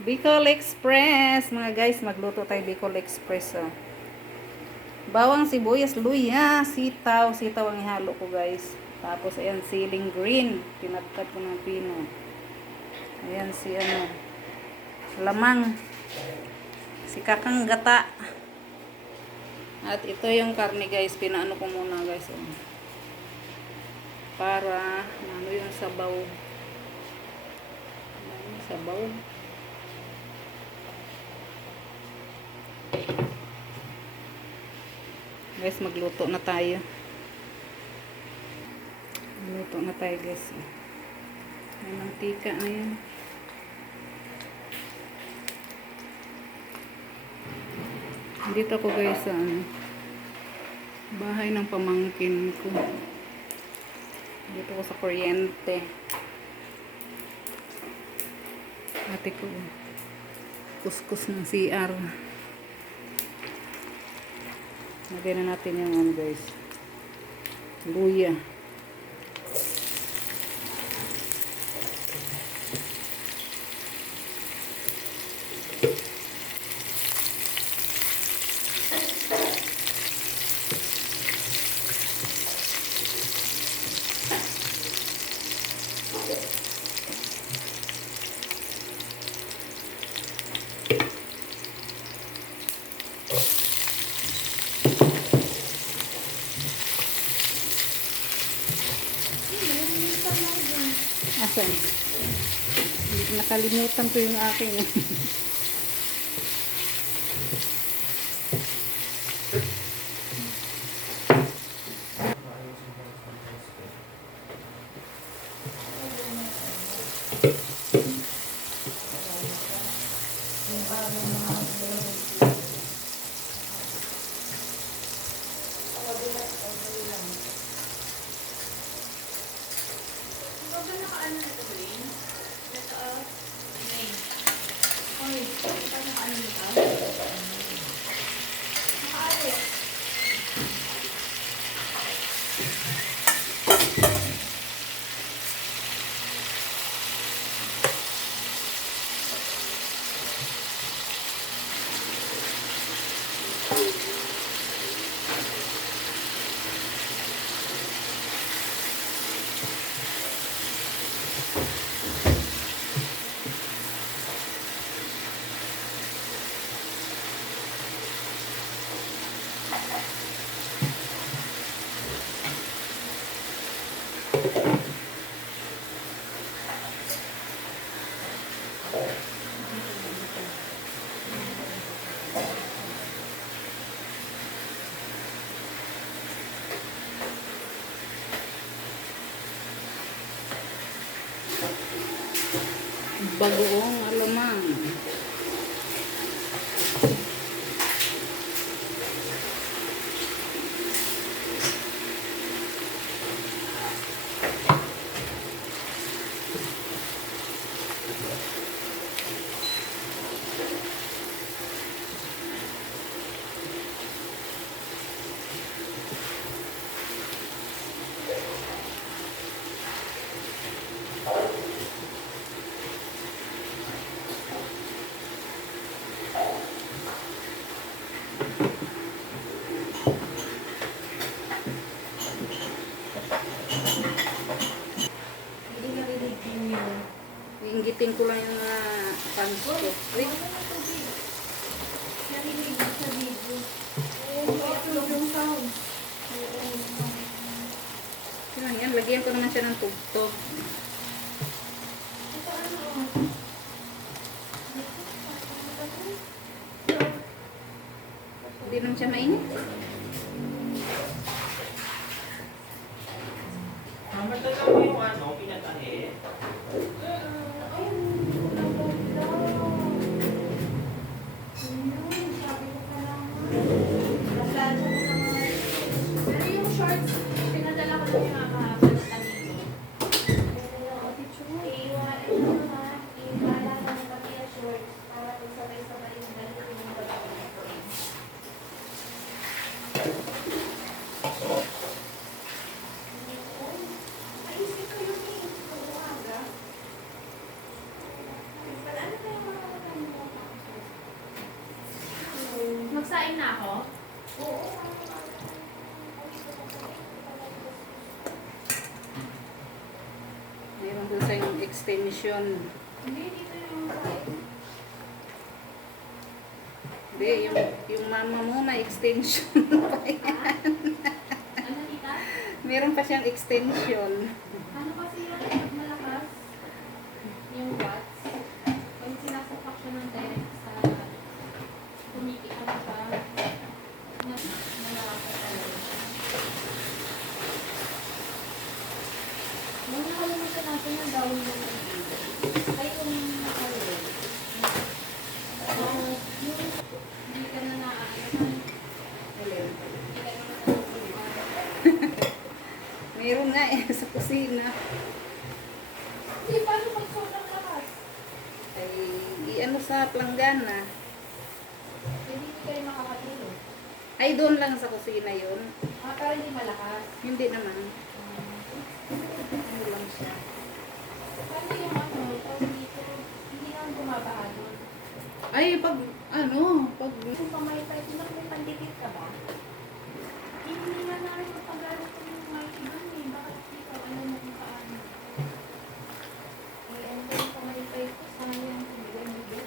Bicol Express. Mga guys, magluto tayo Bicol Express. Oh. Bawang, sibuyas, luya, sitaw. Sitaw ang ihalo ko guys. Tapos ayan, siling green. Tinadtad ko ng pino. Ayan si ano. Lamang. Si kakang gata. At ito yung karne guys. Pinaano ko muna guys. Oh. Para ano yung sabaw. Sabaw. Guys, magluto na tayo. Magluto na tayo guys. May mantika na yan. Dito ako guys sa bahay ng pamangkin ko. Dito ko sa kuryente. Ate ko. Kuskus ng CR. Lagyan na natin yung guys. Luya. Asan? Nakalimutan ko yung aking. Bagoong alamang. Iinggitin ko lang yung pants ko. Wait. Narinig sa video. Upload yung sound. Yan, lagyan ko naman siya ng tugtog. Hindi naman siya mainit. Mamatagal mo yung ano, pinatahe. Pero yung shorts, pinadala ko lang yung mga kahapon sa kanino. Iiwala ko ha. Iiwala ko ng pati yung shorts para kung sabay-sabay yung dalawa yung bago. Magsaing na ako? Mayroon doon sa yung extension. Hindi, dito yung magsaing. Hindi, yung mama mo may extension pa yan. Ano, tita? Meron pa siyang extension. Ano kasi yun? Pag malakas, yung watts, pag sinasapak siya ng direct sa kumikita na siya, nalalakas talaga. Nung nakalimutan natin yung gawin mo ng video. Ay, kung nakalawin. Yung hindi ka na naaayahan. Alin? Hindi ka na naaayahan. Meron nga eh, sa kusina. Hindi, paano pag sobrang lakas? Ay, i-ano sa planggana. Hindi kayo makakatulog. Ay, doon lang sa kusina yun. Pero hindi malakas. Hindi naman. Ano lang siya. Paano yung ano, pag dito, hindi naman bumabaha doon. Ay, pag Kung pamaypay, sino may pandikit ka ba? Hindi nga namin mapagano kung yung may ibang eh. Bakit dito, alam mo kung paano. Eh, ano ba yung pamaypay ko? Sayang, hindi ang bigay.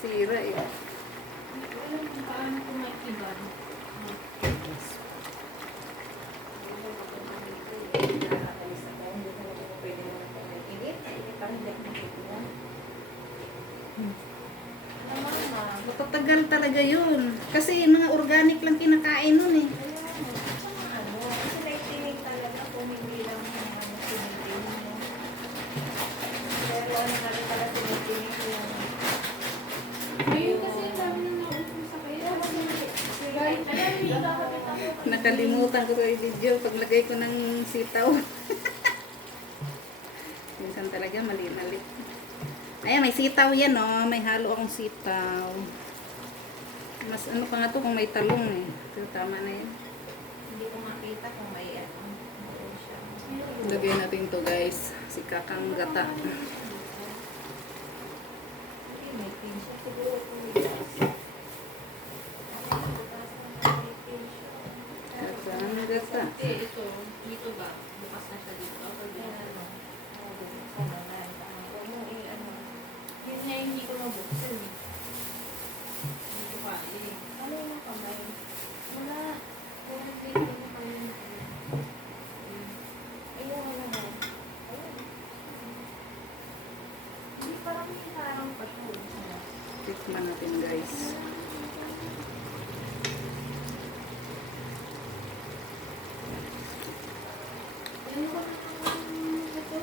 sira eh. Hindi ko alam kung paano kung may iba. Matatagal talaga yun. Kasi mga organic lang kinakain nun eh. Ngayon kasi ang dami nang nausong sa kaya. Kahit alam niyo, kakapit ako. Nakalimutan ko yung video paglagay ko ng sitaw. Minsan talaga mali-mali. Ayan, may sitaw yan oh. May halo akong sitaw. Mas ano pa nga to kung may talong eh. So, tama na yan. Hindi ko makita kung may ano. Siya. Lagay natin to guys. Si kakang gata. May pinsa siguro kung may gas. Kakang gata. Ito, dito ba? Bukas na siya dito. Yun na yung hindi ko mabuksan eh. Dito pa eh. Ano yung kamay? Wala. Kung dito mo kami. Ayun, ano mo? Hindi parang patulog siya. Tikman natin guys. Ano ba ito?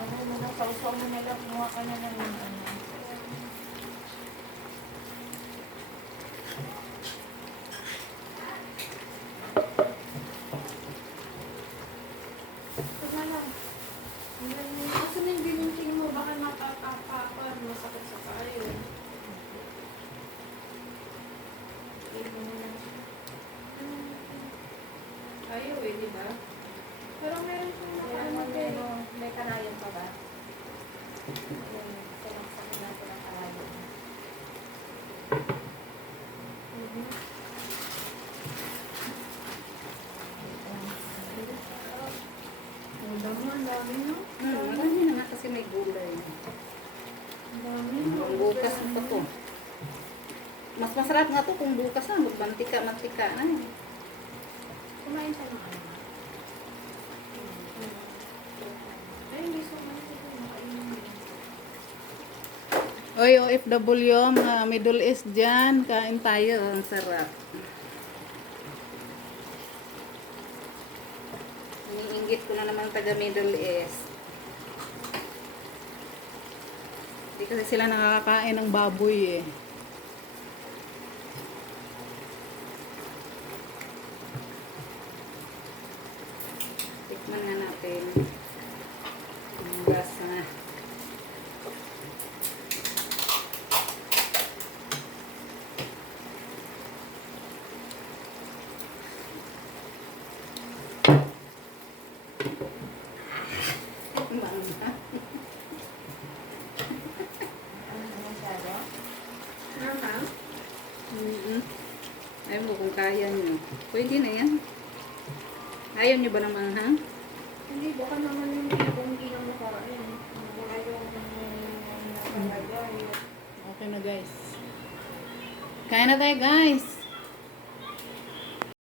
Ano mo na, sausaw mo na lang, kumuha ka na lang ng ano. Ito na lang. Kasi na yung binunting mo, baka mapapapapar, masakit sa kayo. Ito na lang. Ayaw eh, di ba? Pero meron siyang nakaano pero may kanayan pa ba? Sinaksakin natin ang kanayan. Ang dami no? Marami na nga kasi may gulay. Ang dami no? Ang bukas na pa to. Mas masarap nga to kung bukas na. Mantika na eh. Kumain ka ng ano? Ay, hindi so man ito makainin mo. Oy, OFW, mga Middle East dyan. Kain tayo. Ang sarap. Iniinggit ko na naman taga Middle East. Hindi kasi sila nakakain ng baboy eh. Tikman nga natin. Ang gasa na. Mama. Mama? Ayaw mo kung kaya nyo. Pwede na yan. Ayaw nyo ba ng manghang? Hindi, baka naman yung pinabunggi ng nakaraan. Wala yung nakalagay. Okay na guys. Kaya na tayo guys.